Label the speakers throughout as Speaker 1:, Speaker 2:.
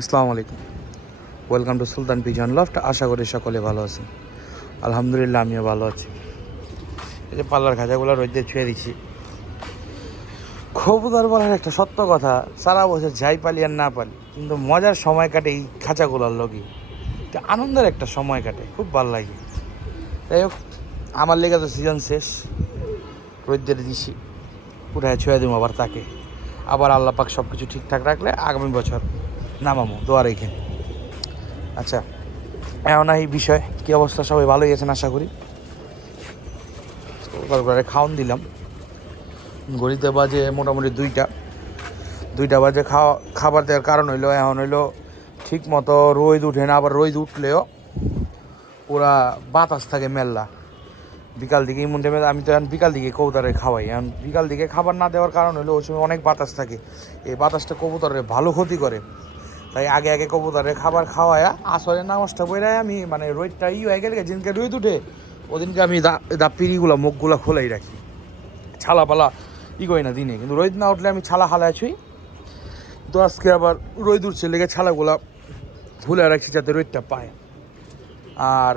Speaker 1: আসসালামু আলাইকুম। Welcome to Sultan pigeon loft আশা করি সকলে ভালো আছেন। আলহামদুলিল্লাহ, আমিও ভালো আছি। এই যে পাল্লার খাঁচাগুলো রোদে ছুঁয়ে দিচ্ছি। কবুতর বলার একটা সত্য কথা, সারা বছর যাই পালি আর না পালি, কিন্তু মজার সময় কাটে এই খাঁচাগুলোর লগি। আনন্দের একটা সময় কাটে, খুব ভালো লাগে। যাই হোক, আমার লেগে তো সিজন শেষ। রোদ্দের দিছি পুরায় ছুঁয়ে দিব আবার তাকে। আবার আল্লাহ পাক সব কিছু ঠিকঠাক রাখলে আগামী বছর। নামামো দোয়ার এইখানে আচ্ছা এমন এই বিষয়, কি অবস্থা? সবাই ভালোই আছেন আশা করি। খাওয়ান দিলাম। ঘড়িতে বাজে মোটামুটি দুইটা। দুইটা বাজে খাওয়া, খাবার দেওয়ার কারণ হইল, এখন হইল ঠিক মতো রোদ উঠে না, আবার রোদ উঠলেও পুরা বাতাস থাকে মেল্লা। বিকাল দিকে এমন টাইমে আমি তো এখন বিকাল দিকে কবুতরে খাওয়াই। এখন বিকাল দিকে খাবার না দেওয়ার কারণ হলো ওই সময় অনেক বাতাস থাকে। এই বাতাসটা কবুতরের ভালো ক্ষতি করে। তাই আগে আগে কবুতরে খাবার খাওয়ায়া আসলে নামাজটা বইরাই আমি মানে রোদটা ই হয়ে গেলে যেদিনকে রোদ উঠে, ওদিনকে আমি দা পিড়িগুলো, মুখগুলো খোলাই রাখি। ছালা পালা ই করি না দিনে, কিন্তু রোদ না উঠলে আমি ছালা হালায় ছুই। তো আজকে আবার রোদ উঠছে, লেগে ছালাগুলা খুলে রাখছি যাতে রোদটা পায়। আর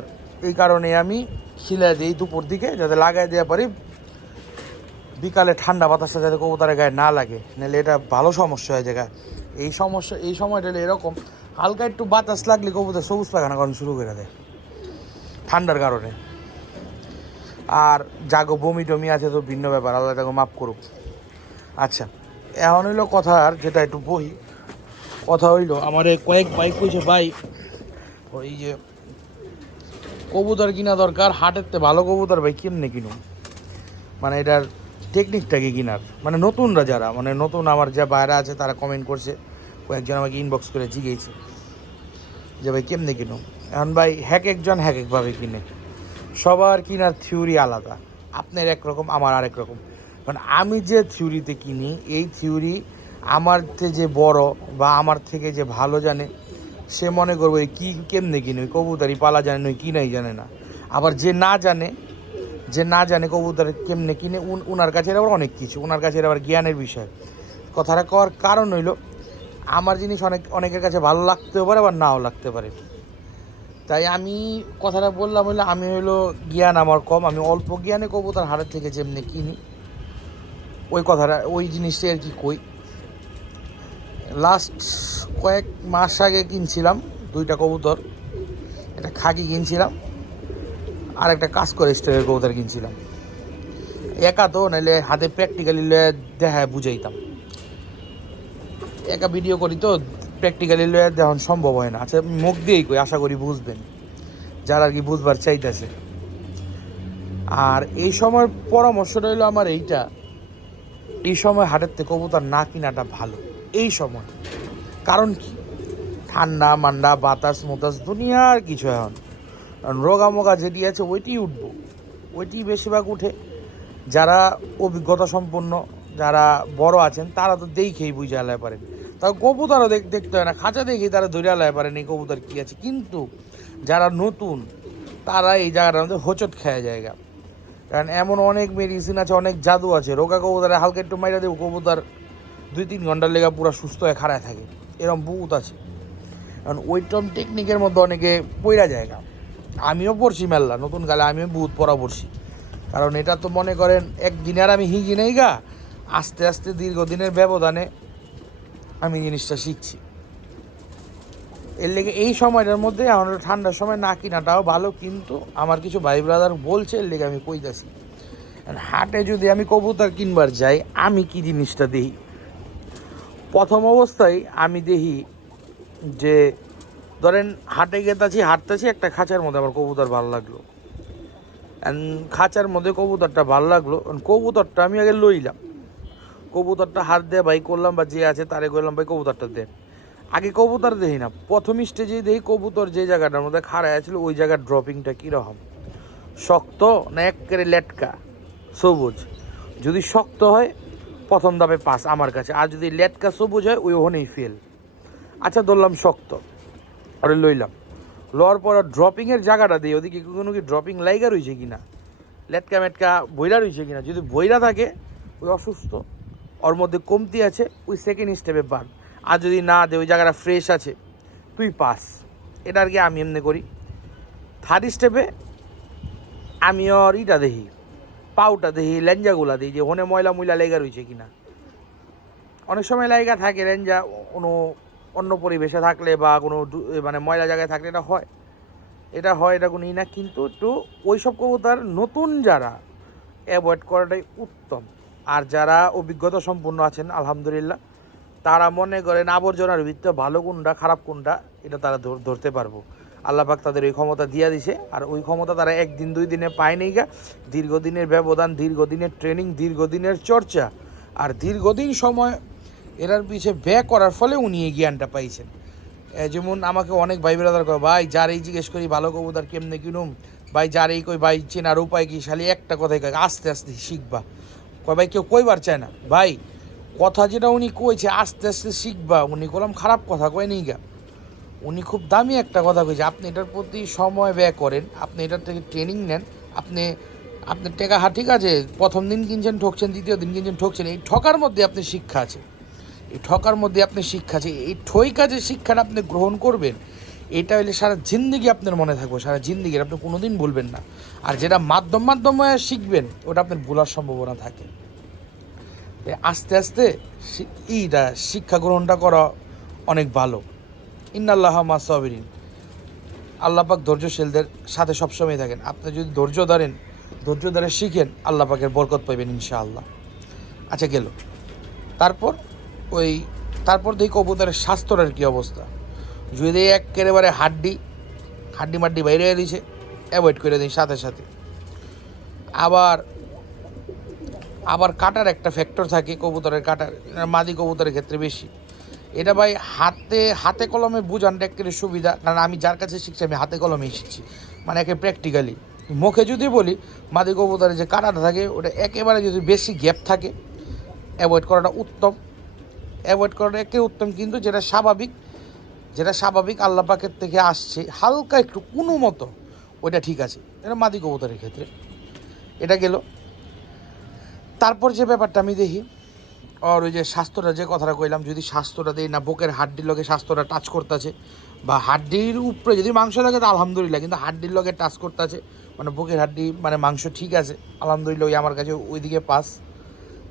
Speaker 1: এই কারণে আমি শিলা দিই দুপুর দিকে, যাতে লাগাই দেওয়া পারি বিকালে ঠান্ডা বাতাসটা যাতে কবুতরের গায়ে না লাগে, নাহলে এটা ভালো সমস্যা হয়ে যায় গায়ে। এই সমস্যা, এই সময়টা এরকম হালকা একটু বাতাস লাগলে কবুতর সবুজ লাগানো কারণ শুরু করে দেয়, ঠান্ডার কারণে। আর জাগো, বমি টমি আছে তো ভিন্ন ব্যাপার আল্লাহ তাকে মাফ করুক। আচ্ছা এখন হইল কথার যেটা একটু বই, কথা হইল আমার কয়েক বাইক কইছে, ভাই, ওই যে কবুতর কিনা দরকার হাটের ভালো কবুতর ভাই কেমনে কিনুন মানে এটার টেকনিকটা কি কিনার মানে নতুনরা যারা মানে নতুন আমার যা বাইরে আছে তারা কমেন্ট করছে। কয়েকজন আমাকে ইনবক্স করে জিগেছে যে, ভাই, কেমনে কিনুন এখন ভাই, হ্যাক একজন হ্যাক একভাবে কিনে। সবার কিনার থিওরি আলাদা। আপনার একরকম, আমার আরেক রকম। মানে আমি যে থিওরিতে কিনি, এই থিওরি আমার যে বড় বা আমার থেকে যে ভালো জানে, সে মনে করবে কি কেমনে কিনে? কবুতারি পালা জানে নয় কি নাই জানে না। আবার যে না জানে যে না জানে কবুতর কেমনে কিনে উনার কাছে আবার অনেক কিছু ওনার কাছে আবার জ্ঞানের বিষয়। কথাটা কওয়ার কারণ হইল, আমার জিনিস অনেক, অনেকের কাছে ভালো লাগতেও পারে, আবার নাও লাগতে পারে। তাই আমি কথাটা বললাম হইল, আমি হইল জ্ঞান আমার কম, আমি অল্প জ্ঞানে কবুতর হাটের থেকে যেমনি কিনি, ওই কথাটা, ওই জিনিসটাই আর কি কই। লাস্ট কয়েক মাস আগে কিনছিলাম দুইটা কবুতর, একটা খাকি কিনছিলাম। আর একটা কাজ করে স্টাইলের কবুতর কিনছিলাম। একা তো নাহলে হাতে প্র্যাকটিক্যালি দেখায় বুঝাইতাম। একা ভিডিও করি তো প্র্যাকটিক্যালি দেখান সম্ভব হয় না। আচ্ছা মুখ দিয়েই কই, আশা করি বুঝবেন। যারা আর কি বুঝবার চাইতেছে। আর এই সময় পরামর্শটা হলো আমার এইটা, এই সময় হাটের থেকে কবুতর না কিনাটা ভালো। এই সময়। কারণ কি? ঠান্ডা, মান্ডা, বাতাস, মতাস, দুনিয়ার কিছু এখন। কারণ রোগা মোগা যেটি আছে ওইটি উঠবো। ওইটি বেশিরভাগ উঠে। যারা অভিজ্ঞতা সম্পন্ন, যারা বড় আছেন, তারা তো দেখেই বুঝে আলায় পারেন। তা কবুতরও দেখ দেখতে হয় না। খাঁচা দেখেই তারা ধরে আলায় পারেন এই কবুতর কী আছে। কিন্তু যারা নতুন, তারা এই জায়গাটার মধ্যে হোচট খায় জায়গা। কারণ এমন অনেক মেডিসিন আছে, অনেক জাদু আছে। রোগা কবুতরে হালকা একটু মাইরা দেবো কবুতর দুই তিন ঘণ্টার লেগা পুরো সুস্থ হয়ে খাড়ায় থাকে। এরকম বহুত আছে। কারণ ওইটম টেকনিকের মধ্যে অনেকে পইরা জায়গা আমিও পড়ছি মেল্লা নতুন গালে আমিও বহুত পড়া পড়ছি। কারণ এটা তো মনে করেন, একদিনে আর আমি হিগি নেই গা, আস্তে আস্তে দীর্ঘদিনের ব্যবধানে আমি জিনিসটা শিখছি। এর লেগে এই সময়টার মধ্যে আমার ঠান্ডার সময় না কিনাটাও ভালো, কিন্তু আমার কিছু ভাই ব্রাদার বলছে, এর লেগে আমি কইতাছি হাটে যদি আমি কবুতর কিনবার যাই, আমি কি জিনিসটা দেখি প্রথম অবস্থায় আমি দেখি যে ধরেন হাটে গেতাছি হাঁটতেছি, একটা খাঁচার মধ্যে আমার কবুতর ভালো লাগল। খাঁচার মধ্যে কবুতরটা ভালো লাগল। কবুতরটা আমি আগে লইলাম। কবুতরটা হাত দিয়ে ভাই করলাম বা যে আছে তারে করলাম ভাই, কবুতরটা দে আগে কবুতর দেখি না। প্রথম স্টেজেই দেখি কবুতর যে জায়গাটার মধ্যে খাড়ায় আছিল, ওই জায়গার ড্রপিংটা কীরকম? শক্ত না একেবারে লেটকা? সবুজ। যদি শক্ত হয়, প্রথম ধাপে পাস আমার কাছে। আর যদি লেটকা সবুজ হয়, ওই ওখানেই ফেল আচ্ছা ধরলাম শক্ত। আরে লইলাম। লওয়ার পর ড্রপিংয়ের জায়গাটা দিই, ওদিকে কোনো কি ড্রপিং লাইগা রয়েছে কি না? লেটকা মেটকা বইরা রয়েছে কি না? যদি বইরা থাকে ওই অসুস্থ। ওর মধ্যে কমতি আছে, ওই সেকেন্ড স্টেপে বাদ। আর যদি না দেয়, ওই জায়গাটা ফ্রেশ আছে, তুই পাস। এটা আর কি আমি এমনি করি। থার্ড স্টেপে আমি ওর ইটা দেখি পাউটা দেখি লেঞ্জাগুলা দিই, যে ওখানে ময়লা ময়লা লেগা রয়েছে কিনা অনেক সময় লাইগা থাকে লেঞ্জা, কোনো অন্য পরিবেশে থাকলে বা কোনো মানে ময়লা জায়গায় থাকলে এটা হয়। এটা হয়, এটা কোনো ই না, কিন্তু একটু ওইসব কবুতর নতুন যারা অ্যাভয়েড করাটাই উত্তম। আর যারা অভিজ্ঞতা সম্পন্ন আছেন, আলহামদুলিল্লাহ, তারা মনে করেন আবর্জনার ভিতরে ভালো কোনটা, খারাপ কোনটা, এটা তারা ধরতে পারব। আল্লাহ পাক তাদের ওই ক্ষমতা দিয়া দিছে, আর ওই ক্ষমতা তারা একদিন, দুই দিনে পায়নি গা। দীর্ঘদিনের ব্যবধান, দীর্ঘদিনের ট্রেনিং দীর্ঘদিনের চর্চা, আর দীর্ঘদিন সময় এরার পিছে ব্যয় করার ফলে উনি এই জ্ঞানটা পাইছেন। যেমন আমাকে অনেক ভাই বেড়াদার কয়, ভাই, যার এই জিজ্ঞেস করি, ভালো কবুতার কেমনে কিনুম? ভাই, যার এই কই ভাই, চেনার উপায় কি? শালি একটা কথাই কয়, আস্তে আস্তে শিখবা। কয়, ভাই, কেউ কইবার চায় না। ভাই, কথা যেটা উনি কইছে, আস্তে আস্তে শিখবা। উনি কলাম, খারাপ কথা কয় নেই গা। উনি খুব দামি একটা কথা কইছে, আপনি এটার প্রতি সময় ব্যয় করেন, আপনি এটার থেকে ট্রেনিং নেন, আপনি আপনি টেকা হা ঠিক আছে প্রথম দিন কিনছেন, ঠকছেন, দ্বিতীয় দিন কিনছেন, ঠকছেন, এই ঠকার মধ্যে আপনি শিক্ষা আছে। এই ঠকার মধ্যে আপনি শিক্ষা আছে এই ঠই কাজে শিক্ষাটা আপনি গ্রহণ করবেন, এটা হলে সারা জিন্দিগি আপনার মনে থাকবে, সারা জিন্দিগি আপনি কোনোদিন ভুলবেন না। আর যেটা মাধ্যম মাধ্যমে শিখবেন, ওটা আপনার ভুলার সম্ভাবনা থাকে। আস্তে আস্তে শি- ইটা শিক্ষা গ্রহণটা করা অনেক ভালো। ইন্নাল্লাহ মা সাবিরিন। আল্লাপাক ধৈর্যশীলদের সাথে সবসময় থাকেন। আপনি যদি ধৈর্য ধরেন, ধৈর্য ধরে শিখেন, আল্লাহ পাকের বরকত পাইবেন ইনশাআল্লাহ। আচ্ছা গেল। তারপর ওই, তারপর দেখি কবুতরের স্বাস্থ্যটার কী অবস্থা। যদি একেবারে হাড্ডি হাড্ডি মাড্ডি বাইরে দিছে অ্যাভয়েড করে দিই সাথে সাথে। আবার আবার কাটার একটা ফ্যাক্টর থাকে কবুতরের কাটার মাদি কবুতরের ক্ষেত্রে বেশি। এটা ভাই হাতে হাতে কলমে বুঝানটা একেবারে সুবিধা, কারণ আমি যার কাছে শিখছি, আমি হাতে কলমেই শিখছি। মানে একে প্র্যাকটিক্যালি মুখে যদি বলি, মাদি কবুতরের যে কাটাটা থাকে, ওটা একেবারে যদি বেশি গ্যাপ থাকে অ্যাভয়েড করাটা উত্তম। অ্যাভয়েড করাটা একে উত্তম, কিন্তু যেটা স্বাভাবিক যেটা স্বাভাবিক আল্লাহ পাকের থেকে আসছে, হালকা একটু কোনো মতো, ওইটা ঠিক আছে। এটা মাদি কবুতরের ক্ষেত্রে। এটা গেল। তারপর যে ব্যাপারটা আমি দেখি, আর ওই যে স্বাস্থ্যটা, যে কথাটা কইলাম, যদি স্বাস্থ্যটা দেই না, বুকের হাড্ডির লগে স্বাস্থ্যটা টাচ করতেছে, বা হাড্ডির উপরে যদি মাংস লাগে, তো আলহামদুলিল্লাহ, কিন্তু হাড্ডির লগে টাচ করতেছে মানে বুকের হাড্ডি মানে মাংস ঠিক আছে, আলহামদুলিল্লাহ, ওই আমার কাছে ওইদিকে পাস।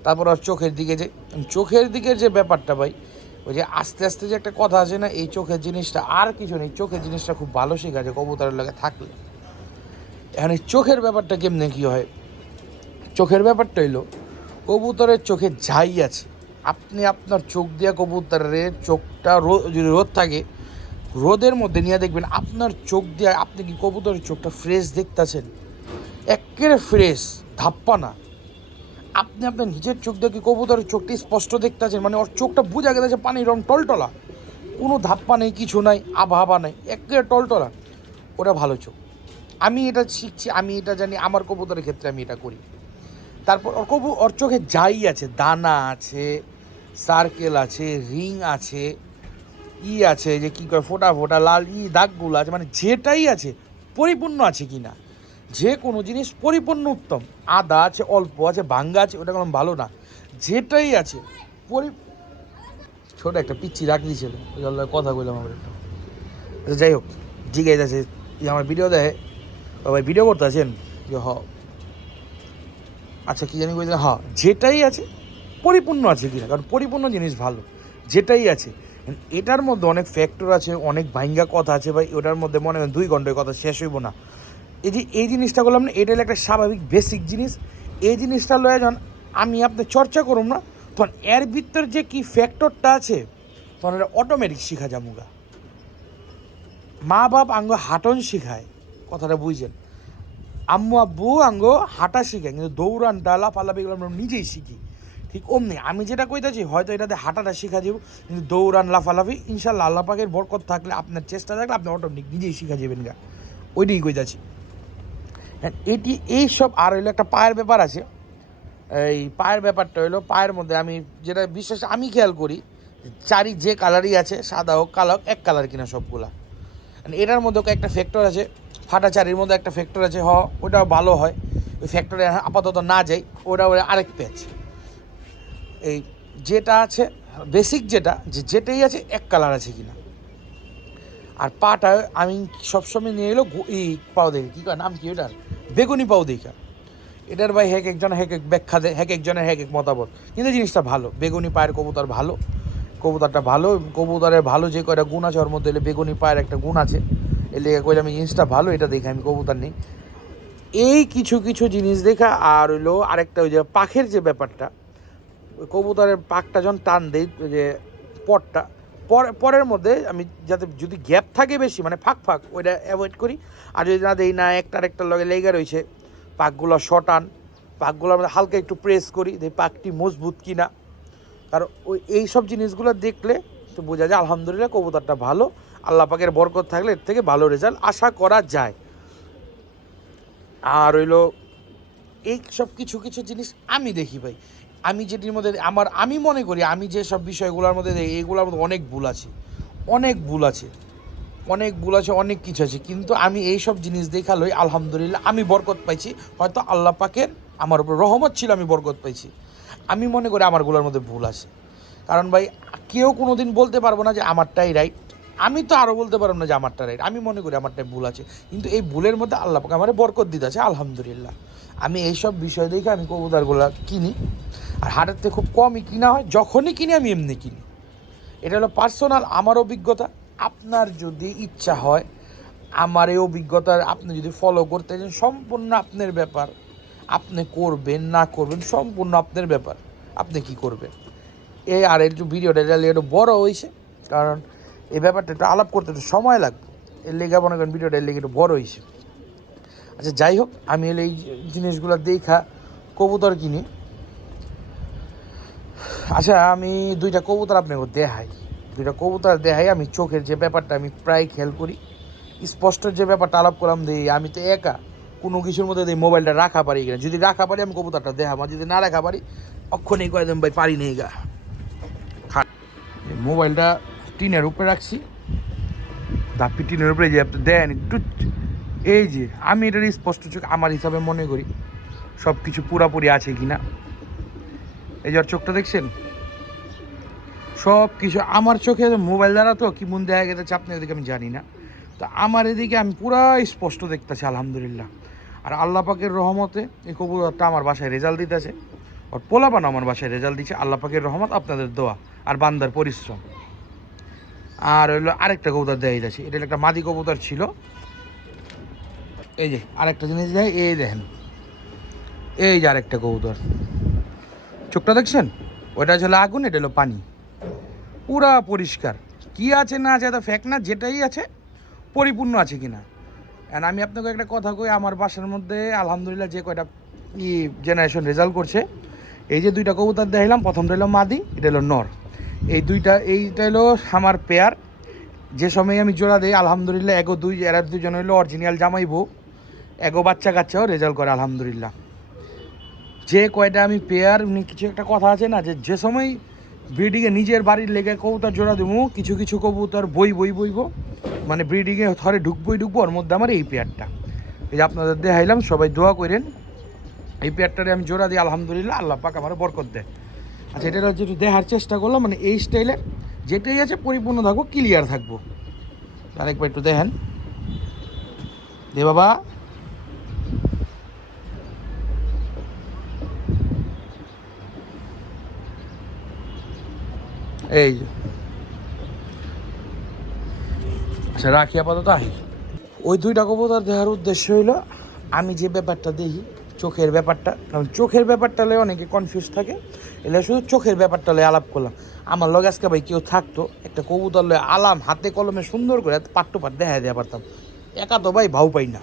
Speaker 1: তারপর আর চোখের দিকে যে চোখের দিকের যে ব্যাপারটা ভাই, ওই যে আস্তে আস্তে যে একটা কথা আছে না, এই চোখের জিনিসটা আর কিছু নেই, চোখের জিনিসটা খুব ভালো শেখা যায় কবুতরের লাগে থাকলে। এখন এই চোখের ব্যাপারটা কেমনে কী হয়? চোখের ব্যাপারটা হইল, কবুতরের চোখে যাই আছে। আপনি আপনার চোখ দিয়া কবুতরের চোখটা যদি রোদ থাকে, রোদের মধ্যে নিয়ে দেখবেন আপনার চোখ দিয়ে আপনি কি কবুতরের চোখটা ফ্রেশ দেখতেছেন? একেবারে ফ্রেশ ধাপ্পা না আপনি আপনার নিজের চোখ কি কবুতরের চোখটি স্পষ্ট দেখতেছেন মানে ওর চোখটা বোঝা গেছে পানির রং টলটলা। কোনো ধাপ্পা নেই, কিছু নাই, আবহাওয়া নেই, একেবারে টলটলা। ওটা ভালো চোখ। আমি এটা শিখছি, আমি এটা জানি, আমার কবুতরের ক্ষেত্রে আমি এটা করি। তারপর ওর কবু, ওর চোখে যাই আছে, দানা আছে সার্কেল আছে রিং আছে, ই আছে, যে কী কয়, ফোটা ফোটা, লাল ই দাগগুলো আছে মানে যেটাই আছে, পরিপূর্ণ আছে কি না যে কোনো জিনিস পরিপূর্ণ উত্তম। আদা আছে, অল্প আছে, ভাঙ্গা আছে ওটা কোনো ভালো না। যেটাই আছে, পরি ছোট একটা পিচ্ছি রাখ দিয়েছিল ওই জন্য কথা বললাম আমার একটু। আচ্ছা যাই হোক, জিজ্ঞেস আছে আমার ভিডিও ও ভাই ভিডিও করতে আছেন? যে হ। আচ্ছা কী জানি বলছে হ্যাঁ যেটাই আছে, পরিপূর্ণ আছে কিনা, কারণ পরিপূর্ণ জিনিস ভালো। যেটাই আছে, এটার মধ্যে অনেক ফ্যাক্টর আছে, অনেক ভাইঙ্গা কথা আছে, ভাই, ওটার মধ্যে মনে হয় দুই ঘন্টায় কথা শেষ হইব না। এই যে, এই জিনিসটা করলাম না এটা হলো একটা স্বাভাবিক বেসিক জিনিস। এই জিনিসটা লয়ে যখন আমি আপনি চর্চা করুম না, তখন এর ভিতর যে কি ফ্যাক্টরটা আছে, তখন এটা অটোমেটিক শিখা যামুগা মা বাপ আঙ্গ হাঁটন শিখায়, কথাটা বুঝছেন? আম্মু, আব্বু আঙ্গ হাঁটা শিখায়, কিন্তু দৌড়ান ডালা পালাপি এগুলো আমরা নিজেই শিখি। ঠিক অমনি, আমি যেটা কইতাছি, হয়তো এটাতে হাঁটাটা শিখা যাব কিন্তু দৌড়ান, লাফালাফি, ইনশাল্লাহ আল্লাহ পাকের বরকত থাকলে, আপনার চেষ্টা থাকলে আপনি অটোমেটিক নিজেই শিখা যাবেন গা। ওইটাই কইতাছি। এটি, এই সব আর হইল একটা পায়ের ব্যাপার আছে। এই পায়ের ব্যাপারটা হইল, পায়ের মধ্যে আমি যেটা বিশেষ আমি খেয়াল করি, চারি যে কালারই আছে, সাদা হোক, কালো হোক, এক কালার কিনা সবগুলা। এটার মধ্যে একটা ফ্যাক্টর আছে, ফাটা চারির মধ্যে একটা ফ্যাক্টর আছে, হ ওটা ভালো হয়। ওই ফ্যাক্টরে আপাতত না যাই ওটা ওটা আরেক প্যাচ এই যেটা আছে বেসিক যেটা, যে যেটাই আছে, এক কালার আছে কিনা। আর পাটা আমি সবসময় নিয়ে এলো এই পাও দেখে। কী কয় নাম কি ওটার? বেগুনি পাও দেখা। এটার ভাই হেক একজন হেক এক ব্যাখ্যা দেয় হেক একজনের হেক এক মতামত। কিন্তু জিনিসটা ভালো। বেগুনি পায়ের কবুতর ভালো। কবুতরটা ভালো। কবুতরের ভালো যে কয়টা গুণ আছে, ওর মধ্যে এলে বেগুনি পায়ের একটা গুণ আছে। এর লেগে কইলে আমি জিনিসটা ভালো, এটা দেখে আমি কবুতর নেই। এই কিছু কিছু জিনিস দেখা আর হইল আরেকটা ওই যে পাখের যে ব্যাপারটা, ওই কবুতরের পাকটা যখন টান দেয় যে পটটা পরের মধ্যে আমি যাতে যদি গ্যাপ থাকে বেশি মানে ফাঁক ফাঁক, ওইটা অ্যাভয়েড করি। আর যদি না দেই, না একটা একটা লগে লেগে রয়েছে পাকগুলো শটান পাকগুলোর মধ্যে হালকা একটু প্রেস করি, যে পাকটি মজবুত কি না কারণ ওই, এই সব জিনিসগুলো দেখলে তো বোঝা যায়, আলহামদুলিল্লাহ কবুতরটা ভালো। আল্লাহ পাকের বরকত থাকলে এর থেকে ভালো রেজাল্ট আশা করা যায়। আর হইল, এই সব কিছু কিছু জিনিস আমি দেখি ভাই। আমি যেটির মধ্যে আমার আমি মনে করি, আমি যে সব বিষয়গুলোর মধ্যে এইগুলোর মধ্যে অনেক ভুল আছে। অনেক ভুল আছে। অনেক ভুল আছে, অনেক কিছু আছে। কিন্তু আমি এই সব জিনিস দেখালই আলহামদুলিল্লাহ, আমি বরকত পাইছি। হয়তো আল্লাহ পাকের আমার উপর রহমত ছিল, আমি বরকত পাইছি। আমি মনে করি আমারগুলোর মধ্যে ভুল আছে। কারণ ভাই, কেউ কোনো দিন বলতে পারব না যে আমারটাই রাইট আমি তো আরও বলতে পারব না যে আমারটা রাইট আমি মনে করি আমারটাই ভুল আছে। কিন্তু এই ভুলের মধ্যে আল্লাহ পাকে আমার বরকত দিতে আছে আলহামদুলিল্লাহ। আমি এইসব বিষয় দেখে আমি কবুতরগুলো কিনি। আর হাটের থেকে খুব কমই কিনা হয়, যখনই কিনি আমি এমনি কিনি। এটা হলো পার্সোনাল আমার অভিজ্ঞতা। আপনার যদি ইচ্ছা হয়, আমার এই অভিজ্ঞতা আপনি যদি ফলো করতে চান, সম্পূর্ণ আপনার ব্যাপার। আপনি করবেন, না করবেন, সম্পূর্ণ আপনার ব্যাপার। আপনি কি করবেন? এই আর একটু ভিডিওটা, এটা একটু বড় হয়েছে, কারণ এই ব্যাপারটা একটু আলাপ করতে একটু সময় লাগবে। এর লেগে মনে করেন ভিডিওটা এর লেগে একটু বড় হয়েছে। আচ্ছা যাই হোক, আমি এলে এই জিনিসগুলো দেখা, কবুতর কিনি। আচ্ছা আমি দুইটা কবুতর আপনাকে দেখাই। দুইটা কবুতর দেখাই, আমি চোখের যে ব্যাপারটা আমি প্রায় খেয়াল করি, স্পষ্ট যে ব্যাপারটা আলাপ করলাম দিই আমি তো একা, কোনো কিছুর মধ্যে দিয়ে মোবাইলটা রাখা পারি কিনা। যদি রাখা পারি, আমি কবুতরটা দেখাবো, আর যদি না রাখা পারি, অক্ষণেই কয়ে দেন ভাই, পারি নেই গা। মোবাইলটা টিনের উপরে রাখছি। ধাপি টিনের উপরে যে দেন একটু, এই যে, আমি এটার স্পষ্ট চোখ, আমার হিসাবে মনে করি সব কিছু পুরাপুরি আছে কিনা। এই যে চোখটা দেখছেন? সব কিছু আমার চোখে মোবাইল দ্বারা তো কি মন দেখা গেছে আপনার এদিকে আমি জানি না। তো আমার এদিকে আমি পুরা স্পষ্ট দেখতেছি, আলহামদুলিল্লাহ। আর আল্লাহ পাকের রহমতে এই কবুতরটা আমার বাসায় রেজাল্ট দিতেছে। আর পোলাপান আমার বাসায় রেজাল্ট দিচ্ছে আল্লাহ পাকের রহমত, আপনাদের দোয়া আর বান্দার পরিশ্রম। আর হলো আরেকটা কবুতর দেয় যাচ্ছে এটা একটা মাদি কবুতর ছিল। এই যে আরেকটা জিনিস দেয়, এই দেখেন। এই যে আরেকটা কবুতর। চোখটা দেখছেন? ওটা হলো আগুন, এটা হলো পানি। পুরা পরিষ্কার। কি আছে না আছে এত ফ্যাক না, যেটাই আছে, পরিপূর্ণ আছে কিনা। আর আমি আপনাকে একটা কথা কই, আমার বাসার মধ্যে আলহামদুলিল্লাহ যে কয়টা ই জেনারেশন রেজাল্ট করছে, এই যে দুইটা কবুতর দেখাইলাম, প্রথমটা হলো মাদি, এটা হলো নর। এই দুইটা, এইটা হলো আমার পেয়ার যে সময় আমি জোড়া দিই, আলহামদুলিল্লাহ, এগো দুই, এরা দুজন হলো অরিজিনাল জামাই বউ। এগো বাচ্চা কাচ্চাও রেজাল্ট করে, আলহামদুলিল্লাহ। যে কয়টা আমি পেয়ার উনি কিছু একটা কথা আছে না, যে যে সময় ব্রিডিংয়ে নিজের বাড়ির লেগে কবুতর জোড়া দেবো, কিছু কিছু কবুতর বই বই বইব মানে ব্রিডিংয়ে থরে ঢুকবই ঢুকবো, ওর মধ্যে আমার এই পেয়ারটা এই যে আপনাদের দেখাইলাম, সবাই দোয়া করেন, এই পেয়ারটারে আমি জোড়া দিই, আলহামদুলিল্লাহ, আল্লাহ পাক আমার বরকত দেয়। আচ্ছা এটা হচ্ছে একটু দেখার চেষ্টা করলাম মানে এই স্টাইলে যেটাই আছে পরিপূর্ণ থাকব ক্লিয়ার থাকব। আরেকবার একটু দেখেন। দে বাবা। এই আচ্ছা রাখি আপাতত আহি। ওই দুইটা কবুতর দেখার উদ্দেশ্য হইল, আমি যে ব্যাপারটা দেখি, চোখের ব্যাপারটা, কারণ চোখের ব্যাপারটা লয়ে অনেকে কনফিউজ থাকে, এলে শুধু চোখের ব্যাপারটা লয়ে আলাপ করলাম। আমার লগে আজকে ভাই কেউ থাকতো, একটা কবুতর লয়ে আলাম, হাতে কলমে সুন্দর করে পাট টু পাট দেখা দেওয়া পারতাম। একা তো ভাই ভাও পাই না।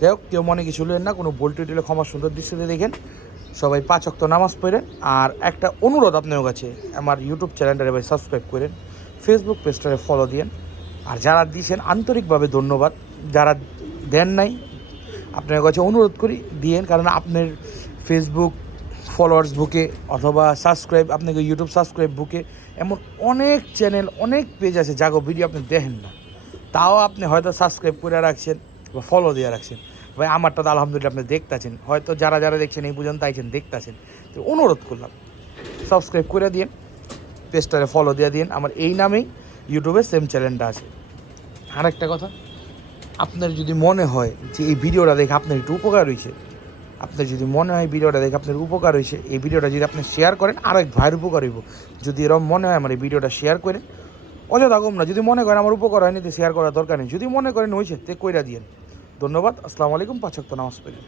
Speaker 1: যাই হোক, কেউ মনে কিছু লেন না, কোনো বল্টি টেলে ক্ষমা সুন্দর দৃশ্যতে দেখেন। সবাই পাঁচ অক্ত নামাজ পড়েন। আর একটা অনুরোধ আপনার কাছে, আমার ইউটিউব চ্যানেলটারে ভাই সাবস্ক্রাইব করেন ফেসবুক পেজটারে ফলো দিয়েন। আর যারা দিয়েছেন আন্তরিকভাবে ধন্যবাদ, যারা দেন নাই আপনার কাছে অনুরোধ করি, দিয়েন। কারণ আপনার ফেসবুক ফলোয়ার্স বুকে অথবা সাবস্ক্রাইব আপনাকে ইউটিউব সাবস্ক্রাইব বুকে এমন অনেক চ্যানেল অনেক পেজ আছে জাগো ভিডিও আপনি দেখেন না। তাও আপনি হয়তো সাবস্ক্রাইব করে রাখছেন বা ফলো দিয়ে রাখছেন। ভাই, আমারটা তো আলহামদুলিল্লাহ আপনি দেখতেছেন। হয়তো যারা যারা দেখছেন এই পর্যন্ত আইছেন, দেখতেছেন। তো অনুরোধ করলাম সাবস্ক্রাইব করে দিন পেজটারে ফলো দিয়ে দিন আমার এই নামেই ইউটিউবে সেম চ্যানেলটা আছে। আর একটা কথা, আপনার যদি মনে হয় যে এই ভিডিওটা দেখে আপনার একটু উপকার হয়েছে আপনার যদি মনে হয় ভিডিওটা দেখে আপনার উপকার হয়েছে এই ভিডিওটা যদি আপনি শেয়ার করেন আরও এক ভাইয়ের উপকার হইব। যদি এরকম মনে হয় আমার এই ভিডিওটা শেয়ার করেন, অযথা কম না, যদি মনে করেন আমার উপকার হয়নি, তো শেয়ার করার দরকার নেই। যদি মনে করেন হয়েছে তে কইরা দিয়েন। ধন্যবাদ। আসসালামু আলাইকুম পাঁচক্ত নামাজ পড়ি।